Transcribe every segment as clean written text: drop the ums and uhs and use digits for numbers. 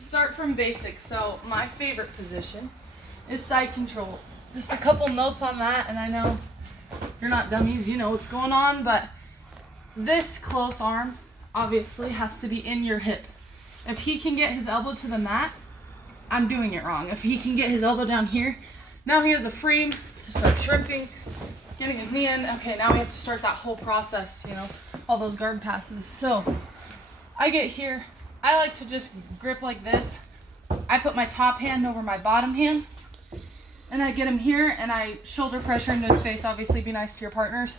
start from basics. So my favorite position is side control. Just a couple notes on that, and I know you're not dummies, you know what's going on, but this close arm obviously has to be in your hip. If he can get his elbow to the mat, I'm doing it wrong. If he can get his elbow down here, now he has a frame to start shrimping, getting his knee in. Okay, now we have to start that whole process, you know, all those guard passes. So I get here, I like to just grip like this. I put my top hand over my bottom hand, and I get him here, and I shoulder pressure into his face. Obviously, be nice to your partners.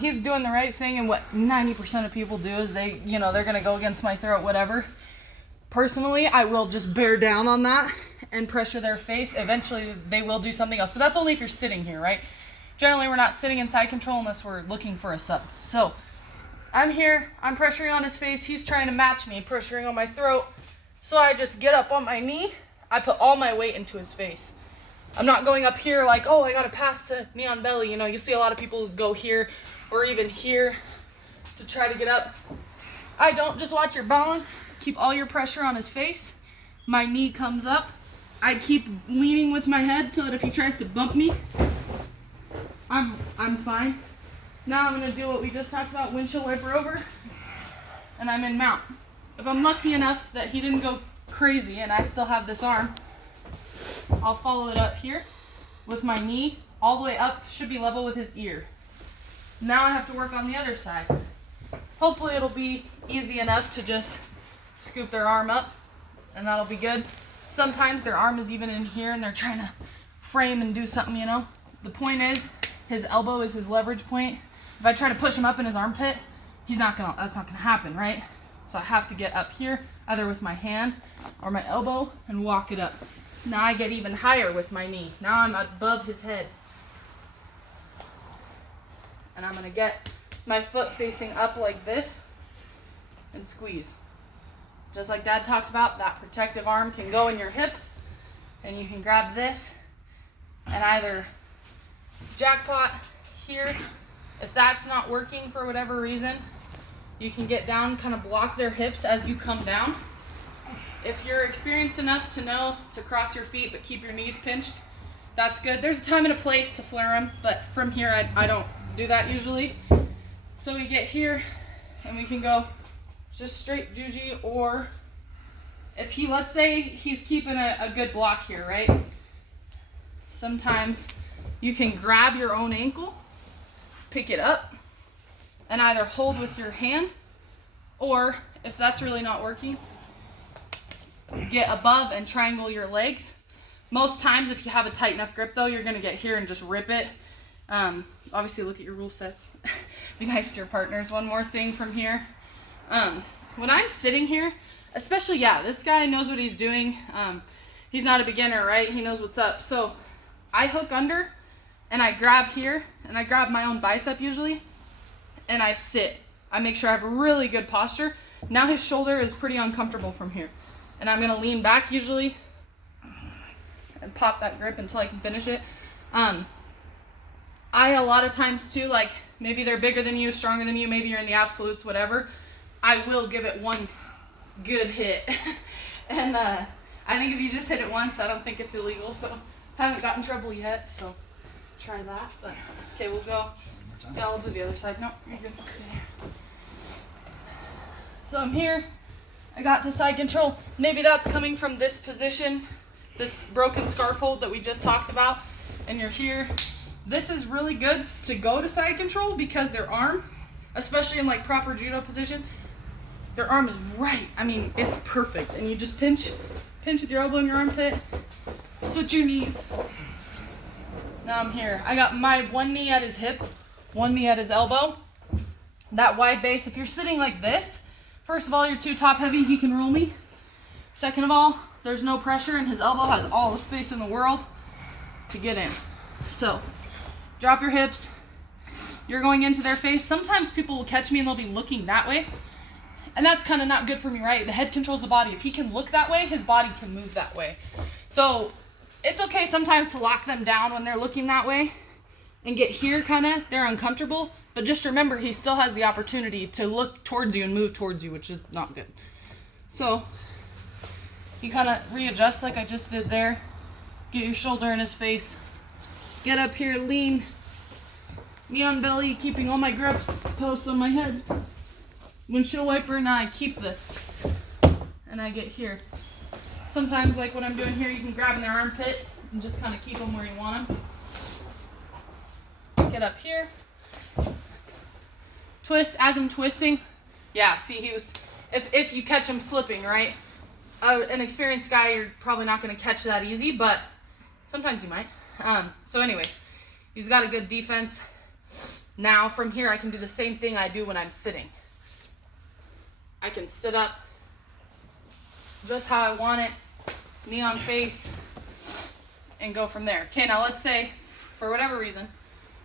He's doing the right thing, and what 90% of people do is they're gonna go against my throat, whatever. Personally, I will just bear down on that and pressure their face. Eventually, they will do something else, but that's only if you're sitting here, right? Generally, we're not sitting in side control unless we're looking for a sub. So I'm here, I'm pressuring on his face. He's trying to match me, pressuring on my throat. So I just get up on my knee. I put all my weight into his face. I'm not going up here like, oh, I got to pass to knee on belly. You know, you see a lot of people go here or even here to try to get up. I don't. Just watch your balance. Keep all your pressure on his face. My knee comes up. I keep leaning with my head so that if he tries to bump me, I'm fine. Now I'm going to do what we just talked about, windshield wiper over, and I'm in mount. If I'm lucky enough that he didn't go crazy and I still have this arm, I'll follow it up here with my knee all the way up, should be level with his ear. Now I have to work on the other side. Hopefully it'll be easy enough to just scoop their arm up, and that'll be good. Sometimes their arm is even in here and they're trying to frame and do something, you know. The point is, his elbow is his leverage point. If I try to push him up in his armpit, that's not gonna happen, right? So I have to get up here, either with my hand or my elbow, and walk it up. Now I get even higher with my knee. Now I'm above his head. And I'm gonna get my foot facing up like this and squeeze. Just like Dad talked about, that protective arm can go in your hip, and you can grab this and either jackpot here. If that's not working for whatever reason, you can get down, kind of block their hips as you come down. If you're experienced enough to know to cross your feet but keep your knees pinched, that's good. There's a time and a place to flare them, but from here I don't do that usually. So we get here and we can go just straight juji, or if let's say he's keeping a good block here, right? Sometimes you can grab your own ankle, pick it up, and either hold with your hand, or if that's really not working, get above and triangle your legs. Most times, if you have a tight enough grip though, you're gonna get here and just rip it. Obviously look at your rule sets. Be nice to your partners. One more thing from here. When I'm sitting here, especially, this guy knows what he's doing. He's not a beginner, right? He knows what's up. So I hook under and I grab here and I grab my own bicep usually, and I sit. I make sure I have a really good posture. Now his shoulder is pretty uncomfortable from here, and I'm gonna lean back usually and pop that grip until I can finish it. I a lot of times too, like maybe they're bigger than you, stronger than you, maybe you're in the absolutes, whatever, I will give it one good hit. And I think if you just hit it once, I don't think it's illegal, so haven't gotten in trouble yet, so try that. But okay, we'll go. Yeah, we'll do the other side. No, you're good. Stay here. So I'm here. I got the side control. Maybe that's coming from this position, this broken scarf hold that we just talked about, and you're here. This is really good to go to side control because their arm, especially in like proper judo position, their arm is right. I mean, it's perfect. And you just pinch with your elbow in your armpit, switch your knees. Now I'm here. I got my one knee at his hip, one knee at his elbow. That wide base, if you're sitting like this, first of all, you're too top heavy, he can roll me. Second of all, there's no pressure and his elbow has all the space in the world to get in. So, drop your hips. You're going into their face. Sometimes people will catch me and they'll be looking that way. And that's kind of not good for me, right? The head controls the body. If he can look that way, his body can move that way. So, it's okay sometimes to lock them down when they're looking that way and get here they're uncomfortable. But just remember, he still has the opportunity to look towards you and move towards you, which is not good. So, You kind of readjust like I just did there. Get your shoulder in his face. Get up here, lean. Knee on belly, keeping all my grips. Post on my head. Windshield wiper, and I keep this. And I get here. Sometimes, like what I'm doing here, you can grab in their armpit and just kind of keep them where you want them. Get up here. Twist as I'm twisting. Yeah, see, he was, if you catch him slipping, right? An experienced guy, you're probably not going to catch that easy, but sometimes you might. So anyway, he's got a good defense. Now from here, I can do the same thing I do when I'm sitting. I can sit up just how I want it, knee on face, and go from there. Okay, now let's say, for whatever reason,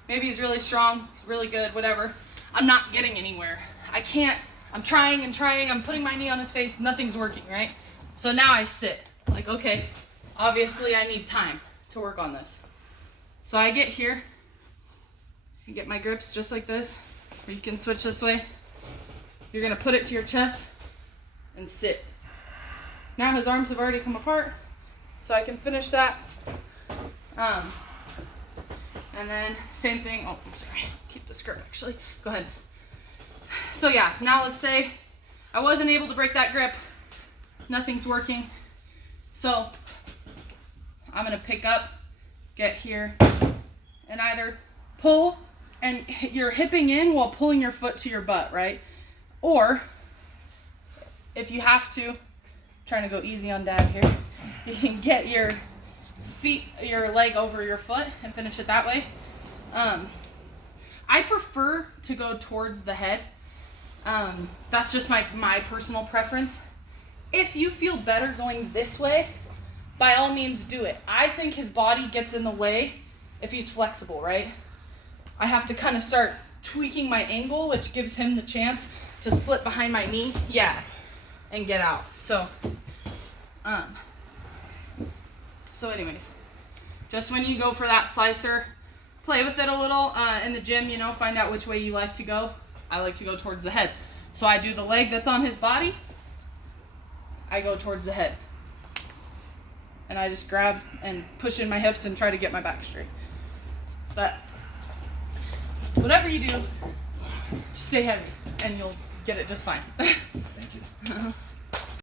maybe he's really strong, really good, whatever. I'm not getting anywhere. I can't, I'm trying and trying, I'm putting my knee on his face, nothing's working, right? So now I sit, like, okay, obviously I need time to work on this. So I get here, I get my grips just like this, or you can switch this way. You're gonna put it to your chest and sit. Now his arms have already come apart, so I can finish that. And then same thing, oh, I'm sorry, keep this grip actually, go ahead. So yeah, now let's say I wasn't able to break that grip, nothing's working. So I'm gonna pick up, get here, and either pull, and you're hipping in while pulling your foot to your butt, right? Or if you have to, trying to go easy on dad here, you can get your feet, your leg over your foot and finish it that way. I prefer to go towards the head. That's just my personal preference. If you feel better going this way, by all means do it. I think his body gets in the way if he's flexible, right? I have to kind of start tweaking my angle, which gives him the chance to slip behind my knee, yeah, and get out. So anyways, just when you go for that slicer, play with it a little in the gym, you know, find out which way you like to go. I like to go towards the head. So I do the leg that's on his body, I go towards the head. And I just grab and push in my hips and try to get my back straight. But whatever you do, just stay heavy and you'll get it just fine. Thank you.